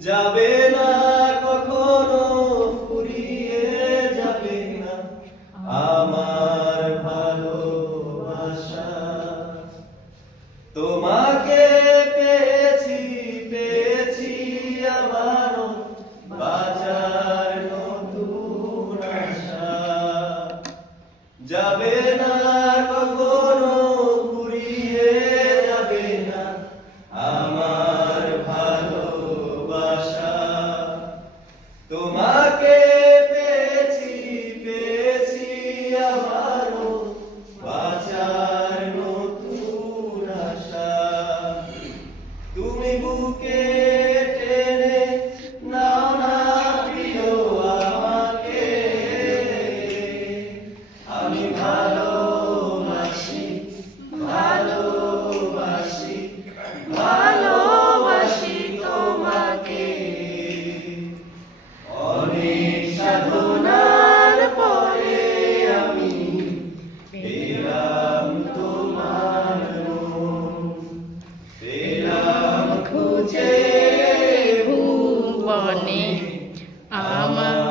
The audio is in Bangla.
যাবে না, কখনো ফুরিয়ে যাবে না। আমার ভালোবাসা। তোমাকে পেয়েছি পেয়েছি আমার বাজার নতুন আশা। যাবে না বুকে ভুবনে আমার